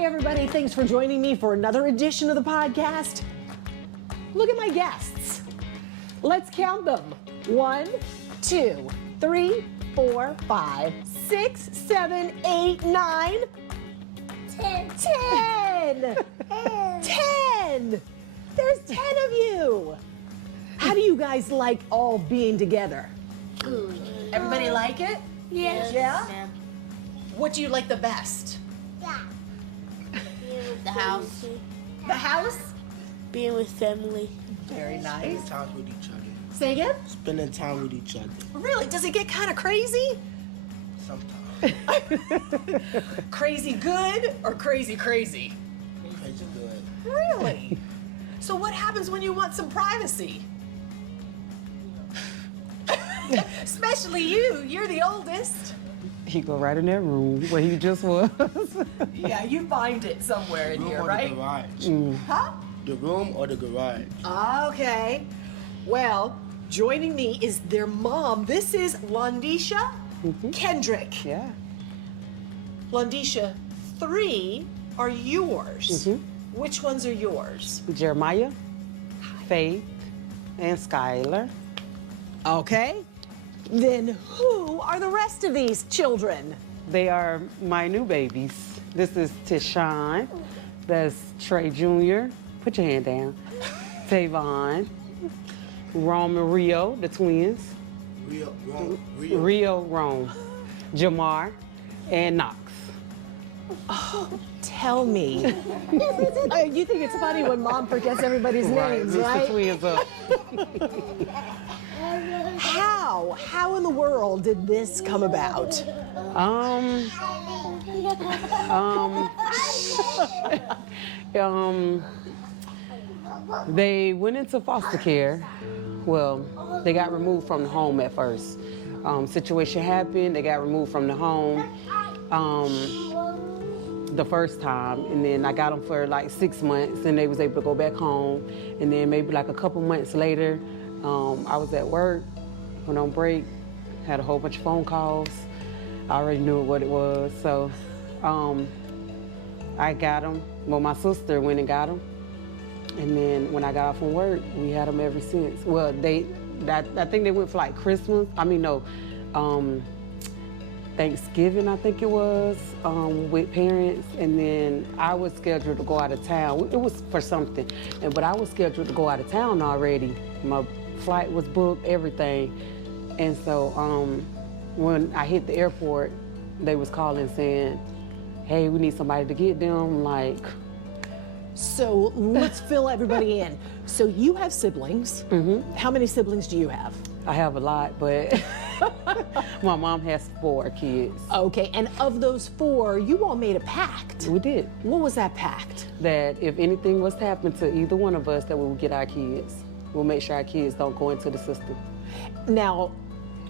Hi, everybody. Thanks for joining me for another edition of the podcast. Look at my guests. Let's count them. 1, 2, 3, 4, 5, 6, 7, 8, 9, 10. 10. There's 10 of you. How do you guys like all being together? Good. Everybody like it? Yes. Yeah? What do you like the best? Being with the house. The house? Being with family. Very nice. Spending time with each other. Say again? Spending time with each other. Really? Does it get kind of crazy? Sometimes. Crazy good or crazy crazy? Crazy good. Really? So what happens when you want some privacy? Especially you. You're the oldest. He go right in that room where he just was. Yeah, you find it somewhere in Room here, or right? the garage. Huh? The room or the garage. Okay. Well, joining me is their mom. This is LONDESHUA Kendrick. Yeah. LONDESHUA, 3 are yours. Which ones are yours? Jeremiah, Faith, and Skylar. Okay. Then who are the rest of these children? They are my new babies. This is Tishawn. That's Trey Jr. Put your hand down. Tavon. Rome and Rio, the twins. Rio, Rome. Jamar, and Knox. Tell me. You think it's funny when mom forgets everybody's names, Mix right? the twins up. How in the world did this come about? They went into foster care. Well, they got removed from the home at first. Situation happened, they got removed from the home the first time, and then I got them for like 6 months, and they was able to go back home. And then maybe like a couple months later, I was at work, went on break, had a whole bunch of phone calls. I already knew what it was, so I got them. Well, my sister went and got them. And then when I got off from work, we had them ever since. Well, I think they went for like Christmas. Thanksgiving, I think it was, with parents. And then I was scheduled to go out of town. It was for something, but I was scheduled to go out of town already. My flight was booked, everything. And so when I hit the airport, they was calling saying, hey, we need somebody to get them. I'm like, So let's fill everybody in. So you have siblings. How many siblings do you have? I have a lot, but my mom has 4 kids. Okay, and of those 4, you all made a pact. We did. What was that pact? That if anything was to happen to either one of us, that we would get our kids. We'll make sure our kids don't go into the system. Now,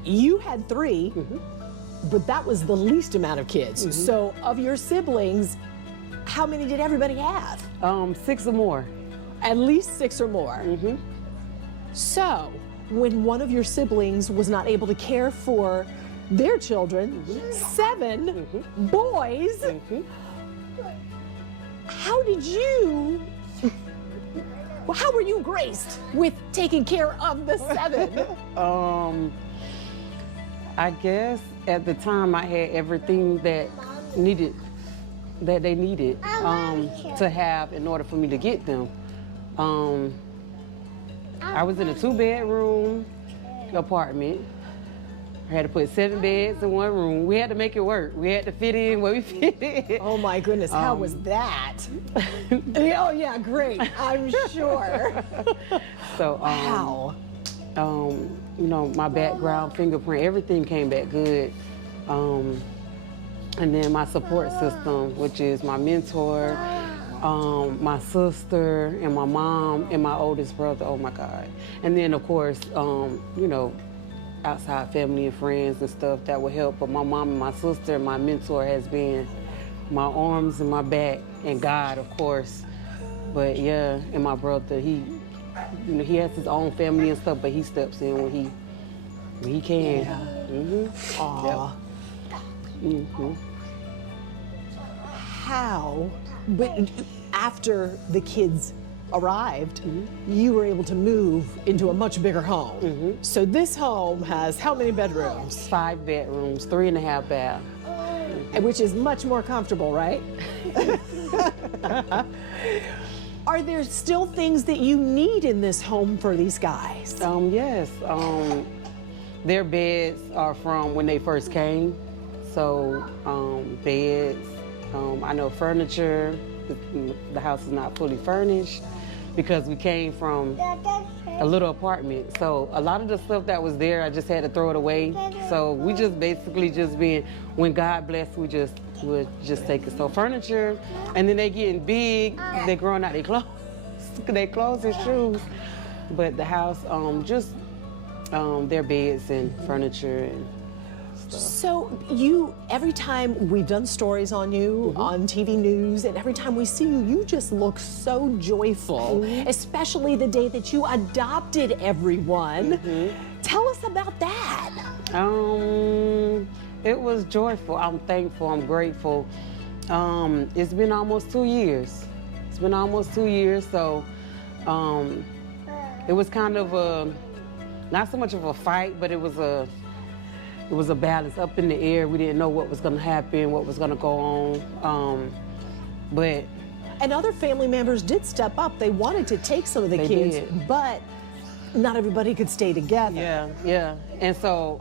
you had 3, but that was the least amount of kids. So of your siblings, how many did everybody have? 6 or more. At least 6 or more. So, when one of your siblings was not able to care for their children, 7 boys, how did you, how were you graced with taking care of the 7? I guess at the time I had everything that they needed to have in order for me to get them. I was in a 2-bedroom apartment. I had to put 7 beds in one room. We had to make it work. We had to fit in where we fit in. Oh my goodness, how was that? Oh yeah, great, I'm sure. So, Wow. you know, my background, fingerprint, everything came back good. And then my support system, which is my mentor, my sister, and my mom, and my oldest brother, oh my God. And then of course, you know, outside family and friends and stuff that would help. But my mom and my sister, my mentor has been my arms and my back, and God, of course. But yeah, and my brother, he, you know, he has his own family and stuff, but he steps in when he can. Yeah. Aw. Yep. how, but after the kids arrived, you were able to move into a much bigger home. So this home has how many bedrooms? 5 bedrooms, 3.5 baths. Which is much more comfortable, right? Are there still things that you need in this home for these guys? Yes. Their beds are from when they first came. So beds, I know furniture, the house is not fully furnished because we came from a little apartment. So a lot of the stuff that was there, I just had to throw it away. So we just basically just being, when God blessed, we just would just take it. So furniture, and then they getting big, they growing out their clothes and shoes. But the house, just their beds and furniture and stuff. So you, every time we've done stories on you on TV news, and every time we see you, you just look so joyful, especially the day that you adopted everyone. Tell us about that. It was joyful. I'm thankful. I'm grateful. It's been almost 2 years. It's been almost 2 years, so it was kind of a, not so much of a fight, but it was a balance up in the air. We didn't know what was going to happen, what was going to go on. And other family members did step up. They wanted to take some of the kids, but not everybody could stay together. Yeah. And so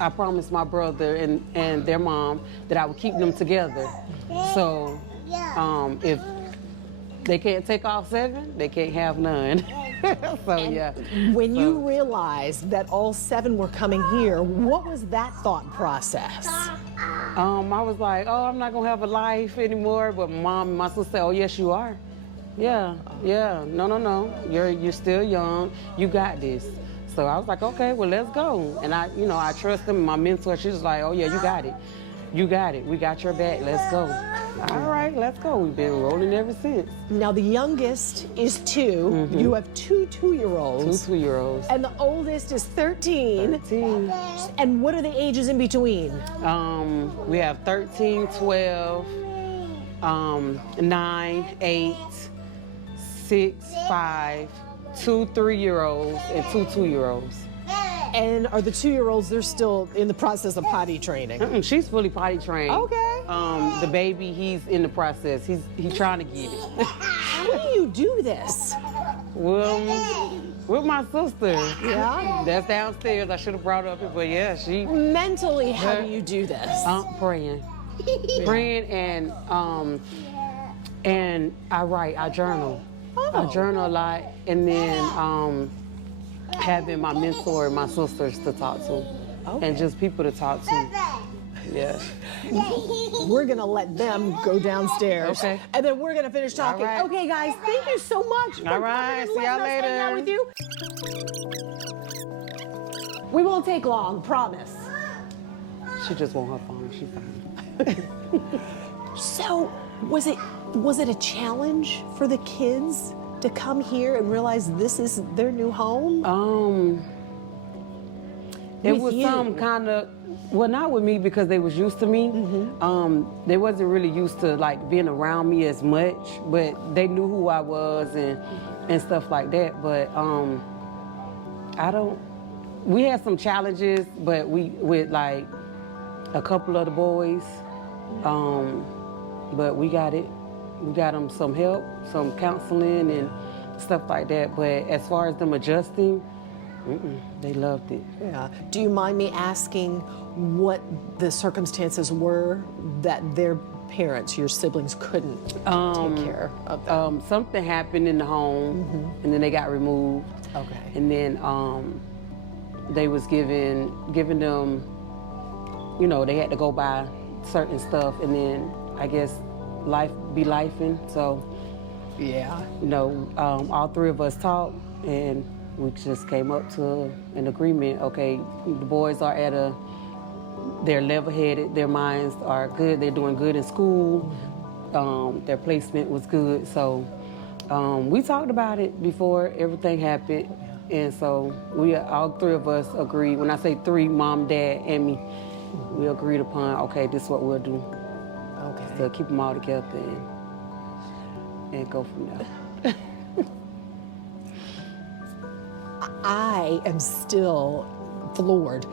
I promised my brother and their mom that I would keep them together. So if they can't take all 7, they can't have none. When you realized that all 7 were coming here, what was that thought process? I was like, oh, I'm not gonna have a life anymore. But mom and my sister said, oh, yes, you are. Yeah. No. You're still young. You got this. So I was like, okay, well, let's go. And I trust them. My mentor, she was like, oh yeah, you got it. You got it. We got your back. Let's go. All right, let's go. We've been rolling ever since. Now the youngest is 2. You have 2 2-year-olds. 2 2-year-olds. And the oldest is 13. 13. And what are the ages in between? We have 13, 12, 9, 8, 6, 5, 2 3-year-olds, and 2 2-year-olds. And are the 2-year-olds, they're still in the process of potty training? She's fully potty trained. Okay. The baby, he's in the process. He's trying to get it. How do you do this? Well, with my sister. Yeah? That's downstairs. I should have brought her up here, but yeah, she. Mentally, how do you do this? Praying. Praying and I write, I journal. I journal a lot, and then having my mentor and my sisters to talk to, and just people to talk to. Yeah. We're gonna let them go downstairs, and then we're gonna finish talking. All right. Okay, guys, thank you so much for All right, coming and see y'all letting us hang out later. with you. We won't take long, promise. She just want her phone. She's fine. So, was it a challenge for the kids to come here and realize this is their new home? It With was you? some kind of, well, not with me because they was used to me. They wasn't really used to like being around me as much, but they knew who I was and stuff like that. But we had some challenges, but with like a couple of the boys, but we got it. We got them some help, some counseling and stuff like that. But as far as them adjusting, they loved it. Yeah. Do you mind me asking what the circumstances were that their parents, your siblings, couldn't take care of them? Something happened in the home, and then they got removed. Okay. And then they was giving them, they had to go buy certain stuff, and then I guess life be lifing. So, Yeah. all 3 of us talked, and we just came up to an agreement. Okay, the boys are they're level-headed, their minds are good, they're doing good in school, their placement was good. So we talked about it before everything happened, and so all 3 of us agreed. When I say 3, mom, dad, and me, we agreed upon, okay, this is what we'll do. Okay. just to keep them all together and go from there. I am still floored.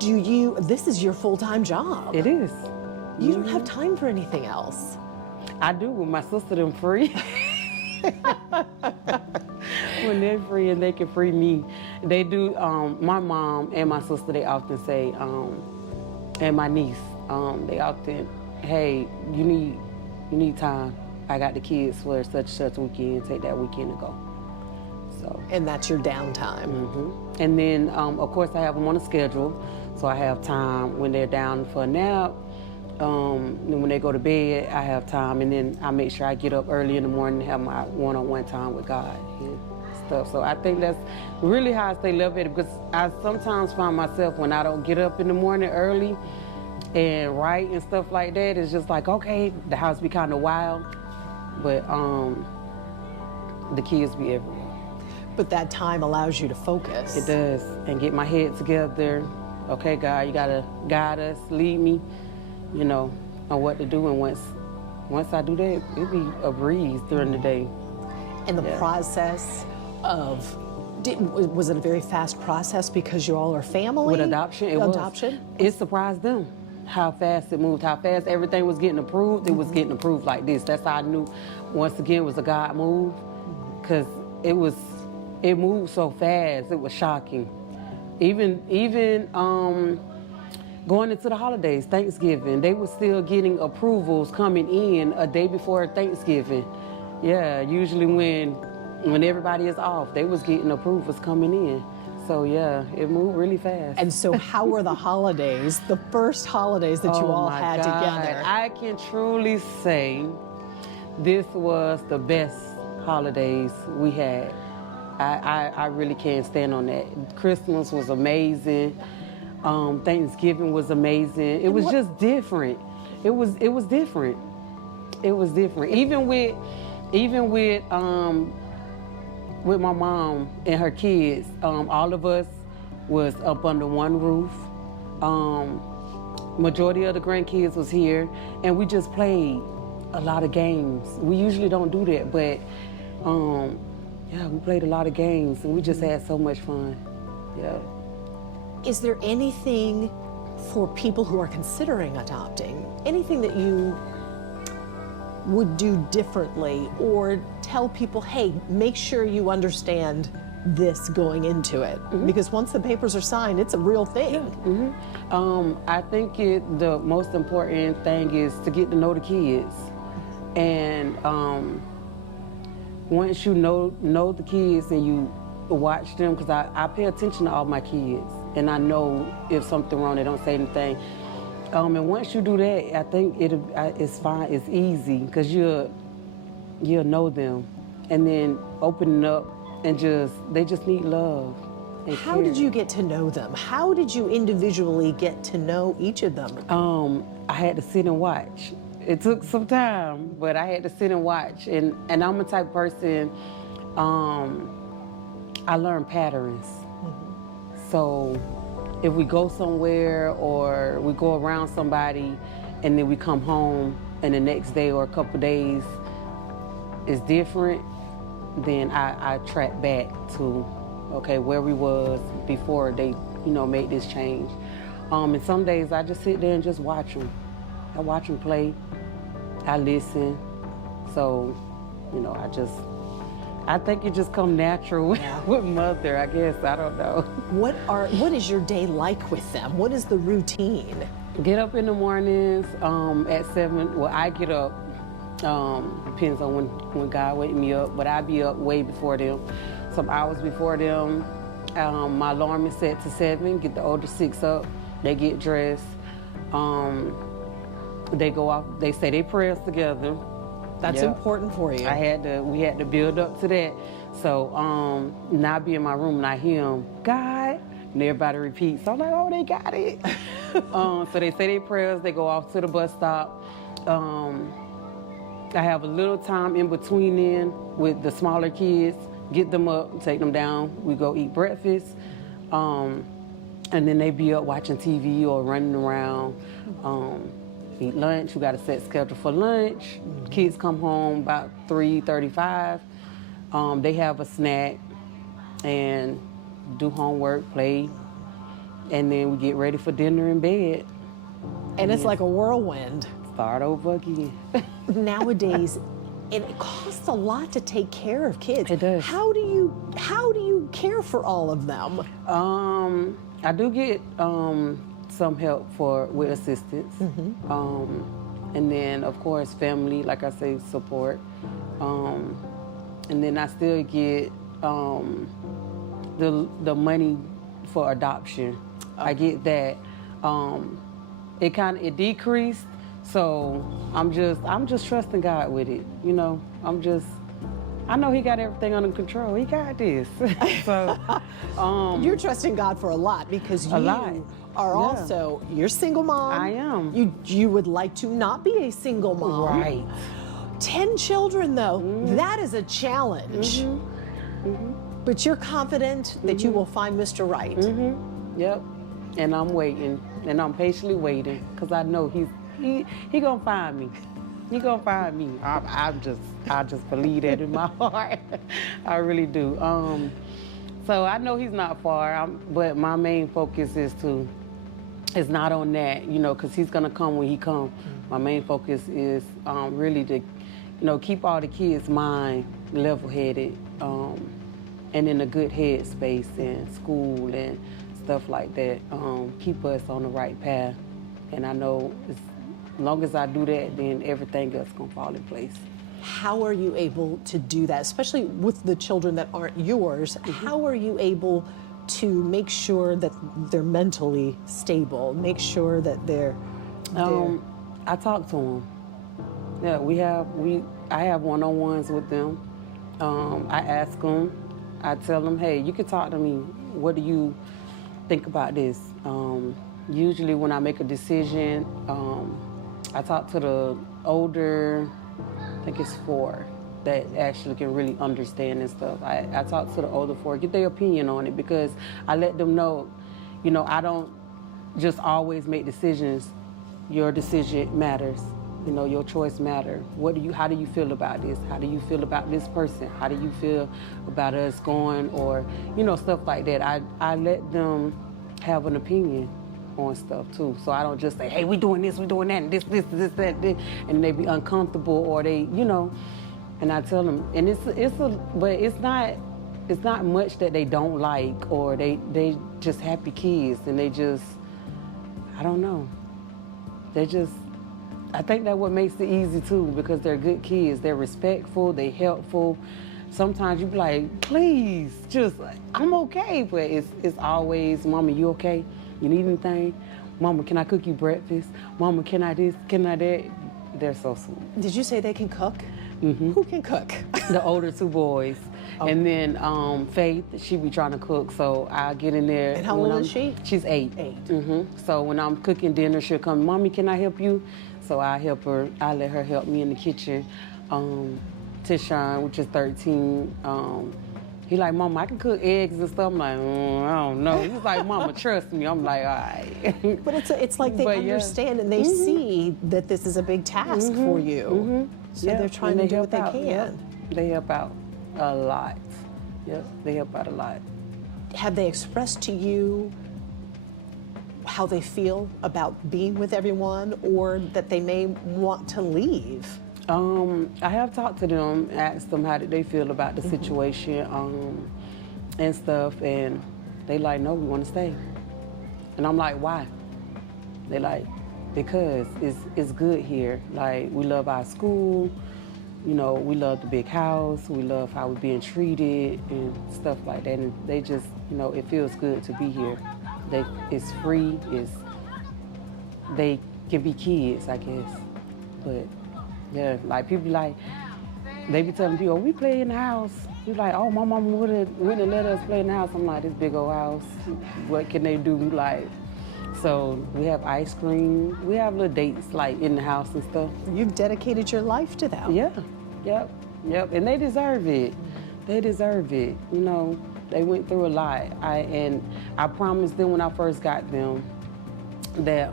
This is your full-time job. It is. You don't have time for anything else. I do when my sister them free. When they're free and they can free me. They do, my mom and my sister, they often say, and my niece, they often, hey, you need time. I got the kids for such and such weekend, take that weekend and go. So. And that's your downtime. Mm-hmm. And then, of course, I have them on a schedule, so I have time when they're down for a nap. And when they go to bed, I have time, and then I make sure I get up early in the morning and have my one-on-one time with God and stuff. So I think that's really how I stay level-headed, because I sometimes find myself when I don't get up in the morning early and write and stuff like that, it's just like, okay, the house be kind of wild, but the kids be everywhere. But that time allows you to focus. It does, and get my head together. Okay, God, you gotta guide us, lead me, you know, on what to do. And once I do that, it'll be a breeze during the day. And the process of, was it a very fast process because you all are family? With adoption, it was. Adoption? It surprised them how fast it moved, how fast everything was getting approved. It was getting approved like this. That's how I knew, once again, it was a God move, because it moved so fast. It was shocking. Even going into the holidays, Thanksgiving, they were still getting approvals coming in a day before Thanksgiving. Yeah, usually when everybody is off, they was getting approvals coming in. So yeah, it moved really fast. And so how were the holidays, the first holidays that you all my had God. together? I can truly say this was the best holidays we had. I really can't stand on that. Christmas was amazing. Thanksgiving was amazing. It was just different. It was different. It was different. Even with my mom and her kids, all of us was up under one roof. Majority of the grandkids was here, and we just played a lot of games. We usually don't do that, but yeah, we played a lot of games, and we just had so much fun. Yeah. Is there anything for people who are considering adopting, anything that you would do differently, or tell people, hey, make sure you understand this going into it? Mm-hmm. Because once the papers are signed, it's a real thing. Yeah. Mm-hmm. I think the most important thing is to get to know the kids. And once you know the kids and you watch them, because I pay attention to all my kids, and I know if something wrong, they don't say anything. And once you do that, I think it's fine, it's easy, because you'll know them. And then opening up and they just need love and How care. did you get to know them? How did you individually get to know each of them? I had to sit and watch. It took some time, but I had to sit and watch. And I'm the type of person, I learn patterns. Mm-hmm. So if we go somewhere or we go around somebody and then we come home and the next day or a couple days is different, then I track back to, okay, where we was before they, made this change. And some days I just sit there and just watch them. I watch them play. I listen. So, I think it just come natural with mother, I guess. I don't know. What is your day like with them? What is the routine? Get up in the mornings at 7. Well, I get up. Depends on when God wake me up, but I be up way before them, some hours before them. My alarm is set to 7. Get the older 6 up. They get dressed. They go off. They say their prayers together. That's important for you. We had to build up to that. So now I be in my room and I hear them, God, and everybody repeats. So I'm like, oh, they got it. So they say their prayers. They go off to the bus stop. I have a little time in between then with the smaller kids, get them up, take them down. We go eat breakfast. And then they be up watching TV or running around. eat lunch. We got a set schedule for lunch. Kids come home about 3:35. They have a snack and do homework, play, and then we get ready for dinner in bed. And it's like a whirlwind. Start over again. Nowadays, it costs a lot to take care of kids. It does. How do you care for all of them? I do get some help with assistance. And then, of course, family, like I say, support. And then I still get the money for adoption. I get that. It decreased, so I'm just trusting God with it. You know, I know He got everything under control. He got this. So You're trusting God for a lot because you are also, you're a single mom. I am. You would like to not be a single mom. Right. 10 children though, that is a challenge. But you're confident that you will find Mr. Right. Yep. And I'm waiting, and I'm patiently waiting, because I know he gonna find me. He gonna find me. I just believe that in my heart. I really do. So I know he's not far, but my main focus is not on that, you know, because he's gonna come when he comes. My main focus is really to, you know, keep all the kids' mind level-headed, and in a good headspace in school and stuff like that. Keep us on the right path. And I know as long as I do that, then everything else gonna fall in place. How are you able to do that, especially with the children that aren't yours? How are you able to make sure that they're mentally stable, make sure that they're I talk to them. Yeah, I have one-on-ones with them. I ask them, I tell them, hey, you can talk to me. What do you think about this? Usually when I make a decision, I talk to the older, I think it's 4, that actually can really understand and stuff. I talk to the older 4, get their opinion on it, because I let them know, you know, I don't just always make decisions. Your decision matters. You know, your choice matters. How do you feel about this? How do you feel about this person? How do you feel about us going, or, you know, stuff like that. I let them have an opinion on stuff too. So I don't just say, hey, we doing this, we doing that, and this, that, and they be uncomfortable, or they, you know, and I tell them, and but it's not much that they don't like, or they just happy kids, and they just, I don't know. I think that's what makes it easy too, because they're good kids. They're respectful, they're helpful. Sometimes you be like, please, just, I'm okay. But it's always, Mama, you okay? You need anything? Mama, can I cook you breakfast? Mama, can I this, can I that? They're so sweet. Did you say they can cook? Who can cook? The older 2 boys. Okay. And then Faith, she be trying to cook, so I get in there. And how old is she? She's 8. 8. So when I'm cooking dinner, she'll come, Mommy, can I help you? So I help her, I let her help me in the kitchen. Tishan, which is 13, he like, Mama, I can cook eggs and stuff. I'm like, I don't know. He's like, Mama, trust me. I'm like, all right. But it's like they understand and they see that this is a big task for you. So they're trying to do what they can. Yep. They help out a lot. Yep, they help out a lot. Have they expressed to you how they feel about being with everyone, or that they may want to leave? I have talked to them, asked them how did they feel about the situation and stuff, and they like, no, we want to stay. And I'm like, why? They like, because it's good here. Like, we love our school, you know, we love the big house, we love how we're being treated and stuff like that. And they just, you know, it feels good to be here. It's free, they can be kids, I guess. But yeah, like people like, they be telling people, oh, we play in the house. You're like, oh, my mama wouldn't let us play in the house. I'm like, this big old house, what can they do? Like, so we have ice cream. We have little dates like in the house and stuff. You've dedicated your life to them. Yeah, yep. And they deserve it. They deserve it. You know, they went through a lot. And I promised them when I first got them that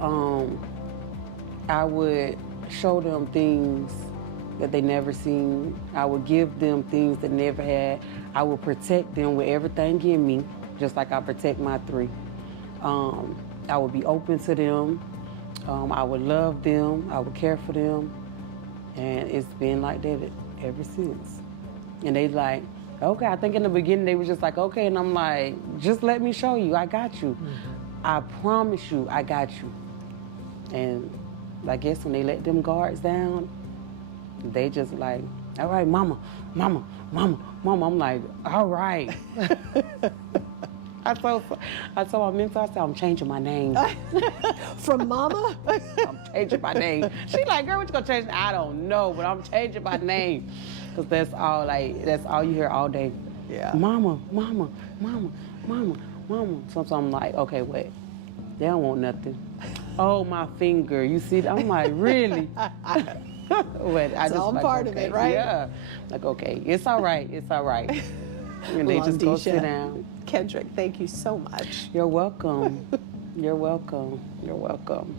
I would show them things that they never seen. I would give them things they never had. I would protect them with everything in me, just like I protect my three. I would be open to them. I would love them. I would care for them. And it's been like that ever since. And they like, okay, I think in the beginning they were just like, okay, and I'm like, just let me show you, I got you. I promise you, I got you. And I guess when they let them guards down, they just like, all right, mama, mama, mama, mama. I'm like, all right. I told my mentor, I said, I'm changing my name. From mama? I'm changing my name. She like, girl, what you gonna change? I don't know, but I'm changing my name. Cause that's all you hear all day. Yeah. Mama, mama, mama, mama, mama. Sometimes I'm like, okay, wait, they don't want nothing. Oh, my finger, you see, I'm like, really? But I It's just all like, part of okay, it, right? Yeah. Like, okay, it's all right, it's all right. And they just go Londesha, sit down. Kendrick, thank you so much. You're welcome. You're welcome. You're welcome.